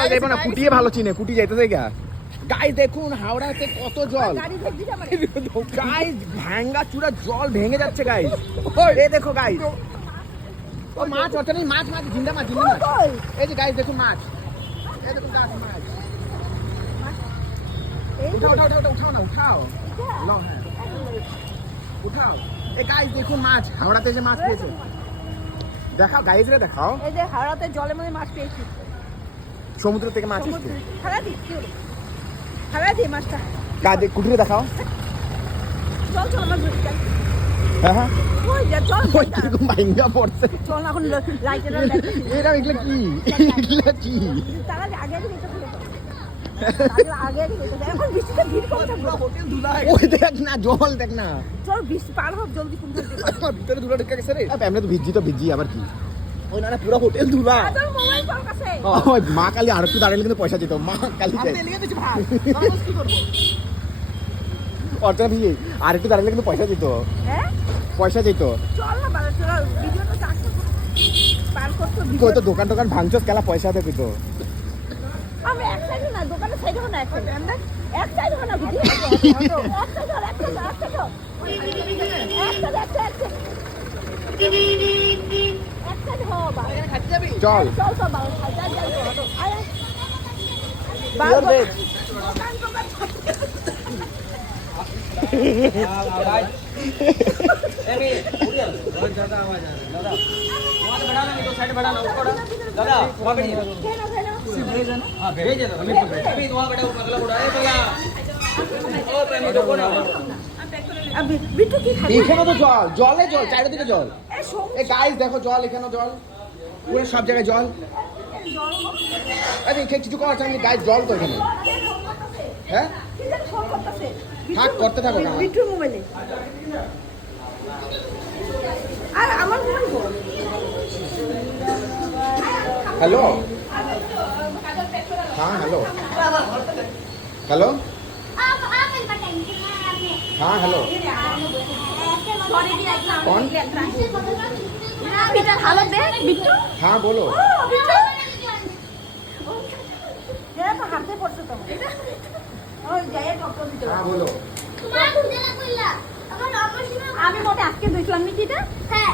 আমরা যাইবো না, কুটিয়ে ভালো চিনে, কুটি যাইতেছে গা। গাইস দেখুন হাওড়াতে কত জল, গাইস ভাঙ্গা চূড়া জল ভেঙে যাচ্ছে গাইস। এই দেখো গাইস, ও মাছ ওটা নেই, মাছ মাছ জিন্দা মাছ, জিন্দা মাছ। এই যে গাইস দেখুন মাছ, এই দেখুন গাছ মাছ। উঠাও উঠাও উঠাও উঠাও না, উঠাও লো, হ্যাঁ উঠাও। এই গাইস দেখুন মাছ, হাওড়াতে যে মাছ পেয়েছে দেখাও গাইস রে, দেখাও। এই যে হাওড়াতে জলের মধ্যে মাছ পেয়েছি, সমুদ্র থেকে মাছ এসেছে। হাওড়া দিয়ে মাছটা গাছে কুটিরে দেখাও। চল চল আমার চল, হ্যাঁ হ্যাঁ ওই যা চল, ওই কিরকম ভাঙ্গা পড়ছে। চল এখন লাইটের এরা এগুলো কি, এগুলো কি? তারা আগে আগে যেতে হবে, আগে আগে যেতে হবে। এখন বৃষ্টিতে ভিড় কম থাকবে, হোটেল ধুলাই। ওই দেখ না জল, দেখ না। চল বৃষ্টি পার হোক জলদি, কোন থাকবে ভিতরে ধুলা ঢুকে গেছে রে। আমরা তো ভিজি, তো ভিজি আবার কি? ওই না না পুরো হোটেল ধুলা। তোর মোবাইল তোর কাছে। ওই মা কালী আর একটু দাঁড়ালে কিন্তু পয়সা দিত, মা কালী চাই। আমি লিখে দিছি ভাই, আমি কি করব? অর্চনা ভিজি আর একটু দাঁড়ালে কিন্তু পয়সা দিত, হ্যাঁ পয়সা দিত। চল না বাবা, চল ভিডিওটা চাকতে পার করতে ভিডিও। কই তো দোকান টোকান ভাঙছস কেলা, পয়সা দে কইতো। আমি এক সাইডে না, দোকানের সাইডে না, এক সাইডে এক সাইডে না বুঝি, এক সাইডে এক সাইডে এক সাইডে এক সাইডে এক সাইডে হো বাবা, এখানে খাচ্ছি যাবি, চল চল চল বাবা, যা যা আয় Pure veg। দোকান দোকান भाई एमी उड़ियल बहुत ज्यादा आवाज आ रहा है दादा, वहां से बढ़ाना नहीं तो साइड बढ़ाना ऊपर दादा, वहां पे खेलो खेलो भेज है ना, हां भेज है अभी वहां बैठा वो पगला उड़ा ए पगला ओ प्रेमी तो कौन है? अभी बिट्टू की खाई এখানে তো জল, জলে জল, চারিদিকে জল। ए শোন এই গাইস দেখো জল, এখানে জল, পুরো সব জায়গায় জল। আরে এখানে কিছু করার আছে গাইস, জল তো এখানে। হ্যাঁ থাক, করতে থাকো না। বিট্টুর মোবাইলে আর আমার মোবাইল বল। হ্যালো, हाँ हेलो, हेलो, हाँ हेलो, कौन? বিট্টু হ্যালো দে বিট্টু, हाँ बोलो। বিট্টু হ্যাঁ তো হাতে পড়ছে তো, ওই যাই টপটো দিতে। हाँ बोलो। আমি মোটে আজকে দেখলাম নাকি এটা, হ্যাঁ